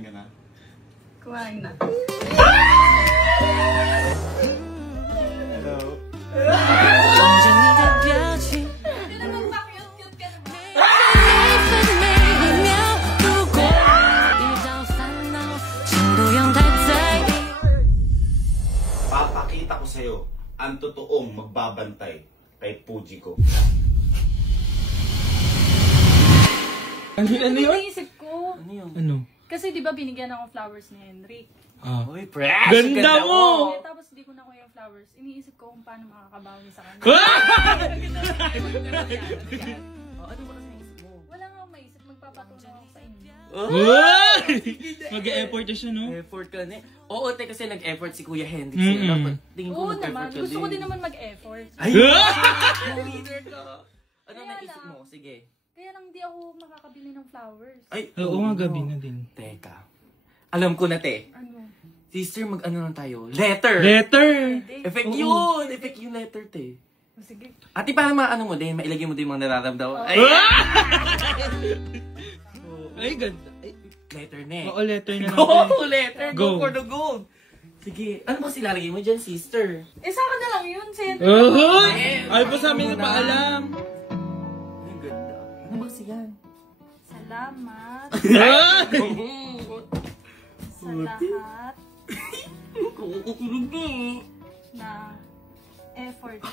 Kumain ka na? Kumain na. Hello? Papakita ko sa'yo ang totoong magbabantay kay Puji ko. Ano yun? Iniisip ko. Ano yun? Ano? Kasi di ba binigyan ako flowers ni Henrik. Ah. Uy, fresh! Ganda mo! Tapos di ko nakuha yung flowers. Iniisip ko kung paano makakabawi sa kanya. Ano ba kasi naisip mo? Wala nga akong maisip. Magpapatulong ako sa inyo. Mag-e-effort na siya, no? Effort ka na eh. Oo, te, kasi nag-effort si Kuya Hendrik. Tingin ko Oo nag-effort naman. ka Gusto ko din. din naman mag-effort. Ay! Leader ka! Ano Kaya naisip lang. mo? Sige. Kaya lang di ako makakabili ng flowers. Ay, Oo nga, gabi na din. Teka. Alam ko na, te. Ano? Sister, mag-ano lang tayo? Letter! Letter! Pwede. Effect yun! Effect yung letter, te. O, sige. Ate, para maano mo din, mailagay mo din mga nararamdaman. Ay! Ay, ganda. Ay, Letter na eh. oo, letter na Go! natin. Letter! Go Go. for the gold! Sige, ano ba silalagay mo dyan, sister? Eh, sa akin na lang yun. Si Henrik. Ay po sa amin na paalam. Ay, ganda. Ano ba kasi yan? Salamat Ay! sa lahat Kukulog na eh. na effort na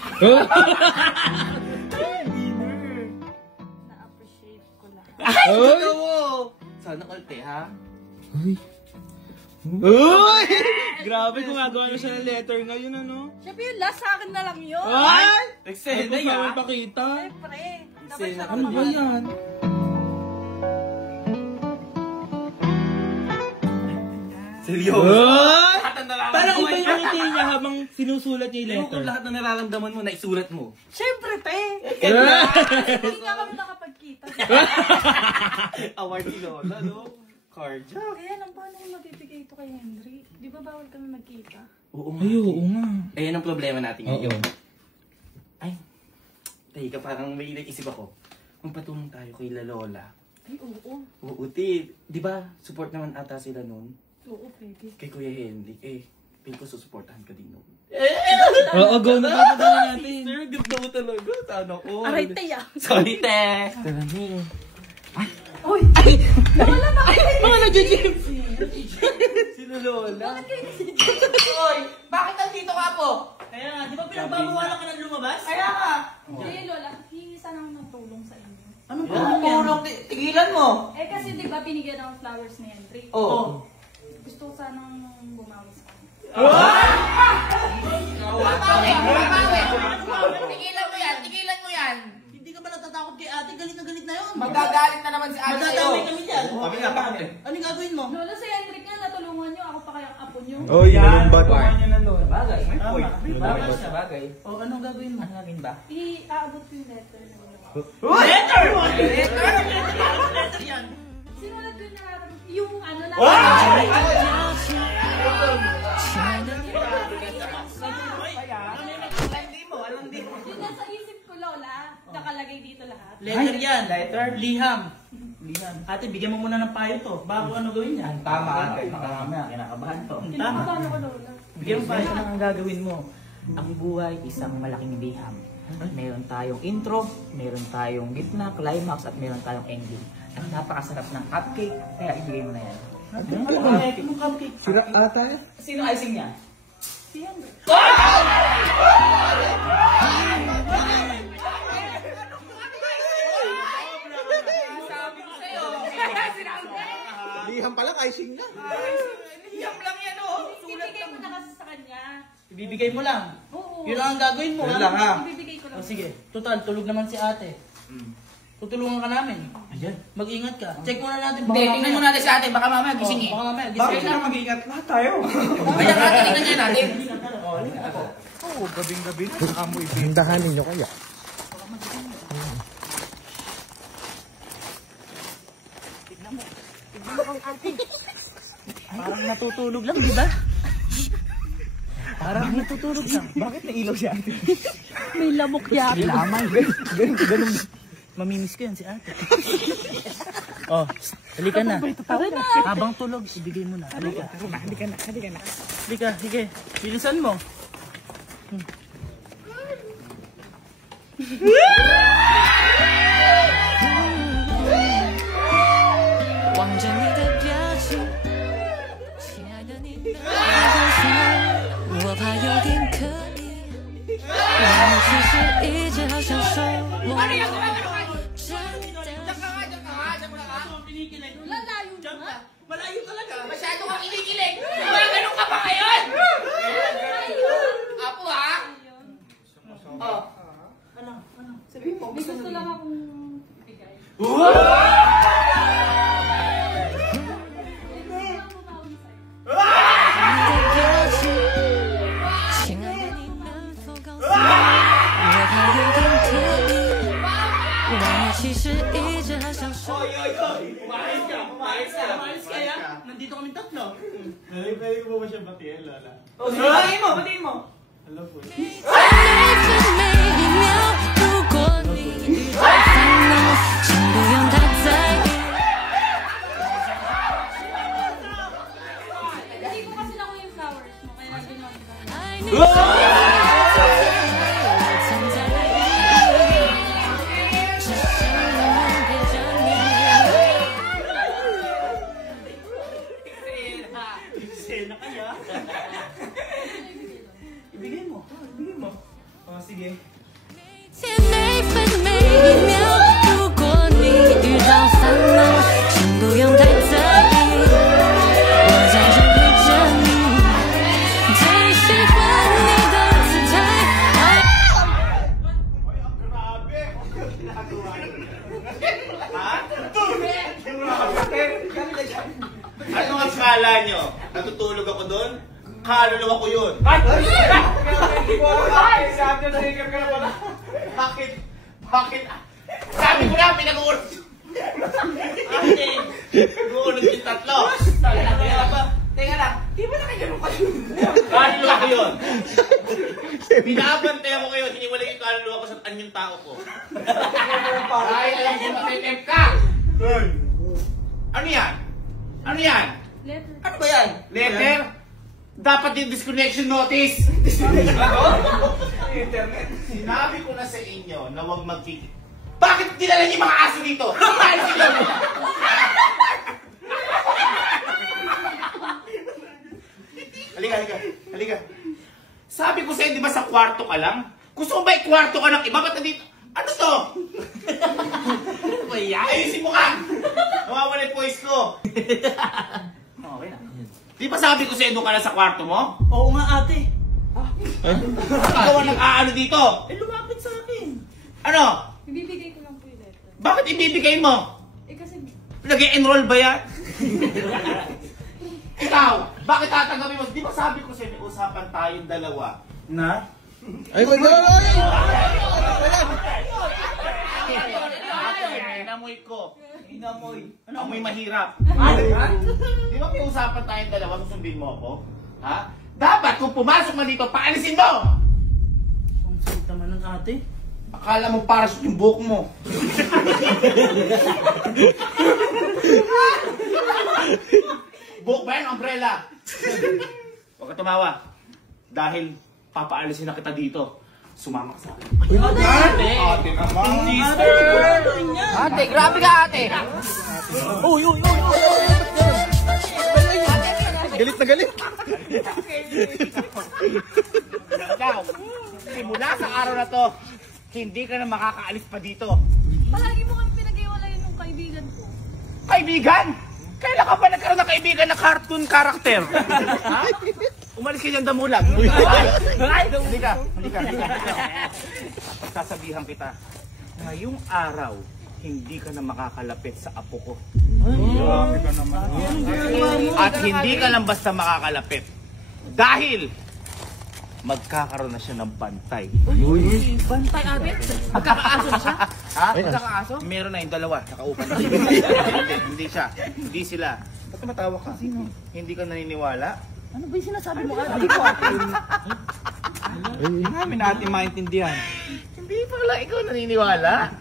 appreciate ko lahat. Ay! Totoo! Sana all, te, ha? Uy! Grabe, gumagawa na siya ng letter ngayon, ano? Siyempre yung last sa akin na lang yun. Ay! Ay, Excel po na sa yan. amin pakita. Siyempre. Dapat Kasi siya Ano ba yan? Seryoso? Ay! Lahat ng nararamdaman Parang iba mo. yung ngiti niya habang sinusulat niya yung Ewan ko letter. lahat ng nararamdaman mo, naisulat mo. Siyempre, te. Ah! Hindi nga kami nakapagkita. Award si Lola, no? Cardia. Kaya lang, paano yung mabibigay ito kay Henry? Di ba bawal kami magkita? Oo nga. Ay, oo nga. Ayan ang problema natin Oo. ngayon. Ay, teka, parang may isip ako. Magpatulong tayo kay La Lola. Ay, oo. Oo, te. Di ba, support naman ata sila nun? Oo, pwede. Kay Kuya Henrik. Feel ko susuportahan ka din nun. Oo, go na gagawin natin. Sir, ganda mo talaga. Sana all. Aray, te, ah. Sorry, te. Salamin. Uy! Lola, bakit kayo Mga nag-gym! Sino Lola? Hoy, bakit nandito ka po? Kaya nga, di ba pinagbabawalan ka ng lumabas? Kaya ka. Hindi, Lola. Hingi sana ako ng tulong sa inyo. Anong Tulong, tigilan mo. Eh, kasi di ba binigyan ako ng flowers ni Henry? Oo. Gusto ko sanang bumawi sa kanya. Tigilan mo yan, tigilan mo yan. Hindi ka ba natatakot kay ate? Galit na yun. Magagalit na naman si ate sa'yo. Madadamay kami dyan. Kami nga, kami. Anong gagawin mo? Lola, si Henrik nga, natulungan niyo. Ako pa kayang apo niyo. Oh, yan! Bagay, may Tama. point. Bagay sa bagay. O, anong gagawin mo? Ano gagawin ba? I-aabot ko yung letter na Lola. Letter! Sinulat ko yung nararamdaman. Yung ano na. Yung nasa isip ko, Lola. Nakalagay dito lahat. Letter yan. Letter? Liham. Ate, bigyan mo muna ng payo to. Bago ano gawin yan. Tama ate. Mamaya, kinakabahan to. Tama. Paano ko, Lola? Bigyan mo payo. Ano ang gagawin mo? Ang buhay isang malaking liham. Meron tayong intro, meron tayong gitna, climax, at meron tayong ending. At napakasarap ng cupcake, kaya ibigay mo na yan. Anong cupcake? Sirap ata eh. Sino icing niya? Si Henrik. Sabi ko sa'yo. Liham pala, icing na. Liham lang yan oh. Ibibigay ko na kasi sa kanya. Ibibigay mo lang. Oo. Yun lang ang gagawin mo. Yun lang ha. Ibibigay ko lang. O sige, total, tulog naman si ate. Tutulungan ka namin. Ayan. Mag-ingat ka. Check muna natin. Hindi, tingnan mo natin sa atin. Baka mamaya gising eh. Baka mamaya gising. na mag-ingat lahat tayo? Kaya nga, tingnan niya natin. Oo, gabing-gabi. Amoy. Hindahan ninyo kaya. Parang natutulog lang, di ba? Parang natutulog lang. Bakit nailaw si ate? May lamok yata. Lamang. Ganun. Mamimiss ko yan si ate. Oh, halika na. Habang tulog, ibigay mo na. Halika. Halika, sige. Bilisan mo. Lalayo na. Malayo talaga. Masyado kang kinikilig! Ganun ka ba ngayon? Apo ha? Oh. May gusto lang akong bigay. Umayos ka ya? Nandito kami tatlo. Pwede ko ba siya batiin, Lola? Oh, batiin mo, batiin mo. Hello po. Hindi ko kasi nakuha yung flowers mo, kaya lagyan mo ang Sena kaya? Ibigay mo. Ibigay mo. Oh, sige. 天每分每一秒，如果你遇到烦恼，请不用太在意，我在这陪着你，最喜欢你的姿态。 Ano ang akala nyo? Natutulog ako doon? Kaluluwa ko yun. Bakit? Bakit? Sabi ko na, pinag-uulog. Pinag-uulog yung tatlo. Teka lang, di ba nakagano ka yun? Kaluluwa ko yun. Pinabantay ako kayo. Hiniwalay yung kaluluwa ko sa anyong tao ko. Dahil alam ko matitip ka! Ano yan? Ano yan? letter. Ano ba yan? Letter? Dapat yung disconnection notice. Internet. Sinabi ko na sa inyo na huwag magkikita. Bakit dinala niyo yung mga aso dito? Bakit sila? Halika, halika, halika. Sabi ko sa'yo, di ba sa kwarto ka lang? Gusto mo ba kwarto ka ng iba? Ba't nandito? Ano to? Ayusin mo ka! Nawawala yung voice ko. Okay na. Di ba sabi ko sa'yo, doon ka na sa kwarto mo? Oo nga ate. Ikaw ang nag-aano dito? Lumapit sa akin. Ano? Ibibigay ko lang po yung letter. Bakit ibibigay mo? Kasi Nag-enroll ba yan? Ikaw, bakit tatanggapin mo? Di ba sabi ko sa'yo, may usapan tayong dalawa na? Ay, wala! Inamoy ko. Inamoy. Amoy mahirap. Di ba may usapan tayong dalawa, susundin mo ako? Ha? Dapat kung pumasok na dito, paalisin mo! Ang sakit naman ng ate. Akala mo parachute yung buhok mo. Buhok ba yan? Umbrella? Huwag ka tumawa. Dahil papaalisin na kita dito. Sumama ka sa akin. Ate naman. Ate, grabe ka ate! Uy! Galit na galit! Ikaw, simula sa araw na to, hindi ka na makakaalis pa dito. palagi mo kami pinag-iwalayan ng kaibigan ko. Kaibigan? Kailan ka ba nagkaroon ng kaibigan na cartoon character? Ha? Umalis ka dyan damulag. Halika. Pagsasabihan kita, ngayong araw, hindi ka na makakalapit sa apo ko. Grabe ka naman. At hindi ka lang basta makakalapit. Dahil magkakaroon na siya ng bantay. Bantay ate? Magkakaaso na siya? Ha? Magkakaaso? Meron na yung dalawa, nakaupan na. Hindi siya. Hindi sila. Ba't tumatawa ka? Hindi ka naniniwala? Ano ba yung sinasabi mo ate? Hindi ko ate. Hindi namin natin maintindihan. Hindi pala ikaw naniniwala?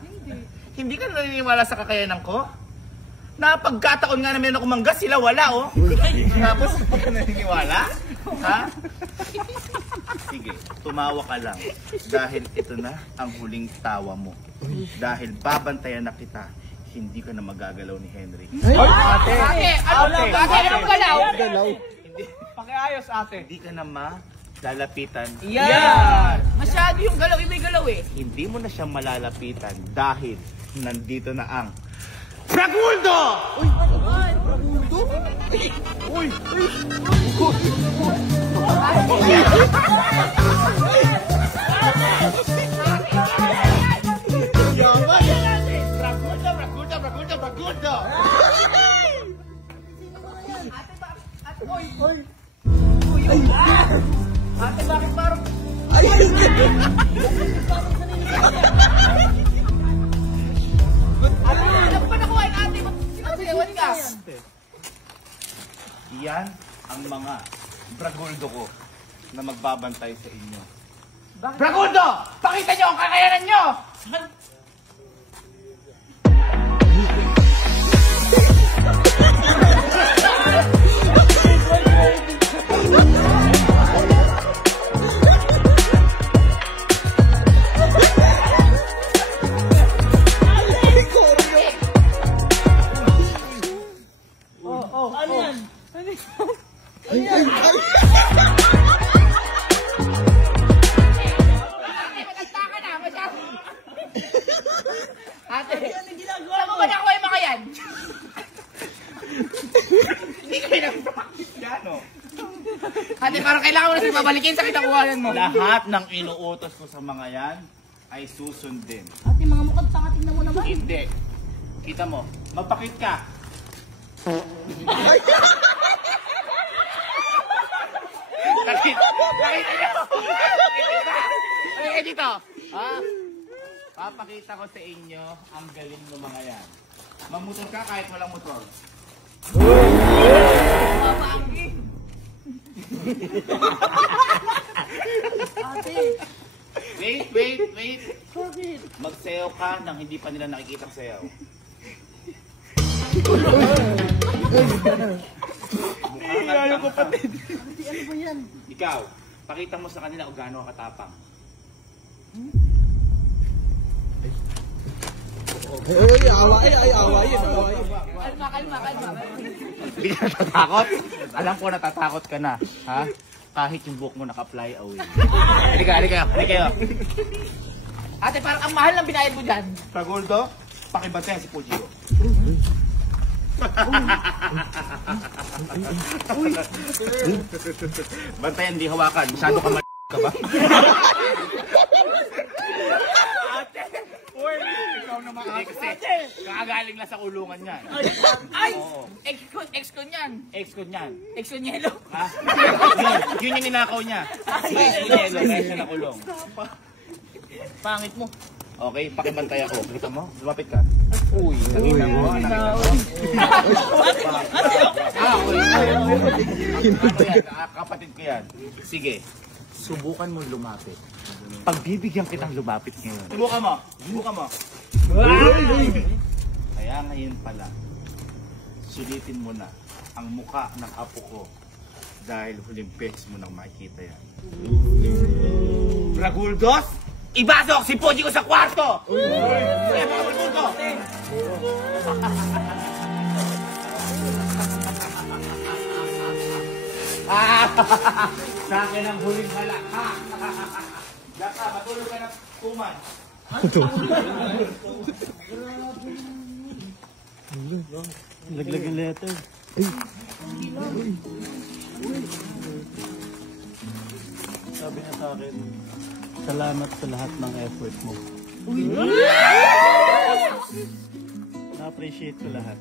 Hindi ka naniniwala sa kakayanan ko? Napagkataon nga na meron akong manggas, sila wala, oh. Tapos, hindi ka naniniwala? Ha? Sige, tumawa ka lang. Dahil ito na ang huling tawa mo. Dahil babantayan na kita, hindi ka na magagalaw ni Henry. Ate, anong galaw? Pakiayos, ate. Hindi ka na malalapitan. Yan! Masyado yung galaw, iba'y galaw eh. Hindi mo na siya malalapitan dahil nandito na ang Braguldo! Braguldo! Ate, bakit parang... Ano pa nakuhain ate? Sinasayawan ka? Iyan ang mga Braguldo ko na magbabantay sa inyo. Braguldo! Pakita nyo ang kakayanan nyo! Ate, saan mo ba nakuha yung mga yan? Hindi kayo nag-practice yan, oh. Ate, parang kailangan mo na siya babalikin sa kitakuhanan mo. Lahat ng inuutos ko sa mga yan ay susundin. Ate, mga mukhang tanga, tingnan mo naman. Hindi. Kita mo, magpakit ka. Nakita niyo? Ay, dito. Ha? Papakita ko sa inyo ang galing ng mga yan. Mamotor ka kahit walang motor. Wait. Magsayaw ka nang hindi pa nila nakikita sayaw. Ayaw ko patid. Ano ba yan? Ikaw, pakita mo sa kanila kung gaano ka katapang. Kalma. Hindi ka natatakot? Alam ko natatakot ka na. Ha? Kahit yung buhok mo naka-fly away. Halika kayo. Ate, parang ang mahal ng binayad mo dyan. Braguldo, pakibantayan si Pujio. Bantayan, di hawakan. Masyado ka ka ba? Ikaw naman kasi kakagaling lang sa kulungan niyan. Ay! Oo. Ex-con yan. Ex-con niyan. Ex-con yelo. Ha? Yun yung ninakaw niya. Kaya siya nakulong. Pangit mo. Okay, pakibantay ako. Kita mo? Lumapit ka. Uy, nakita mo. Kapatid ko yan. Sige, subukan mo lumapit. Pagbibigyan kitang lumapit ngayon. Subukan mo. Kaya ngayon pala, sulitin mo na ang muka ng apo ko dahil huling beses mo nang makikita yan. Braguldos, ibasok si Poji ko sa kwarto! Braguldo! Sa akin ang huling halak. Daka, matulog ka na tuman. Laglag yung letter. Sabi niya sa akin, salamat sa lahat ng effort mo. Na-appreciate ko lahat.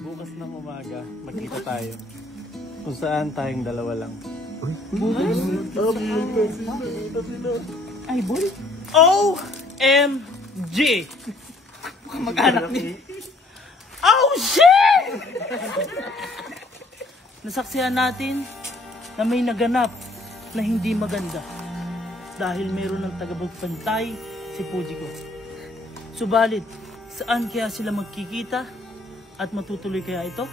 Bukas ng umaga, magkita tayo. Kung saan tayong dalawa lang. Ay, boy. OMG! Mag-anak ni... Oh shit! Nasaksihan natin na may naganap na hindi maganda dahil mayroon ng tagapagpantay si Puji ko. Subalit, Saan kaya sila magkikita at matutuloy kaya ito?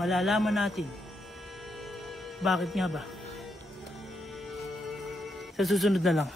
Malalaman natin. Bakit nga ba? Sa susunod na lang.